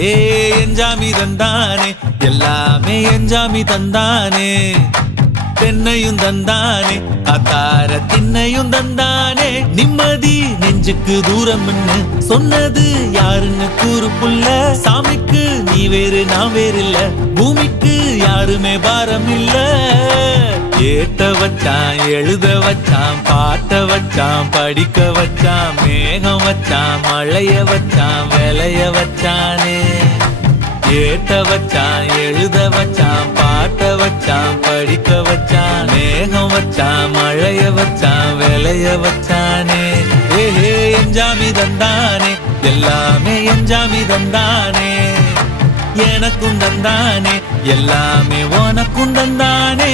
ஏ எஞ்சாமி தந்தானே எல்லாமே எஞ்சாமி தந்தானே தென்னையும் தந்தானே காத்தார திண்ணையும் தந்தானே நிம்மதி நெஞ்சுக்கு தூரம்னு சொன்னது யாருன்னு கூறு புள்ள சாமிக்கு நீ வேறு நான் வேறு இல்ல பூமிக்கு யாருமே பாரம் இல்ல ஏத்த வச்சான் எழுத வச்சான் பாட்ட வச்சான் படிக்க வச்சான் மேகம் வச்சான் மழைய வச்சான் விளைய வச்சானே ஏத்த வச்சான் எழுத வச்சான் பாட்ட வச்சான் படிக்க வச்சான் மேகம் வச்சான் மழைய வச்சான் விளைய வச்சானே ஏஹே எஞ்சாமி தந்தானே எல்லாமே எஞ்சாமி தந்தானே எனக்கும் தந்தானே எல்லாமே உனக்கும் தந்தானே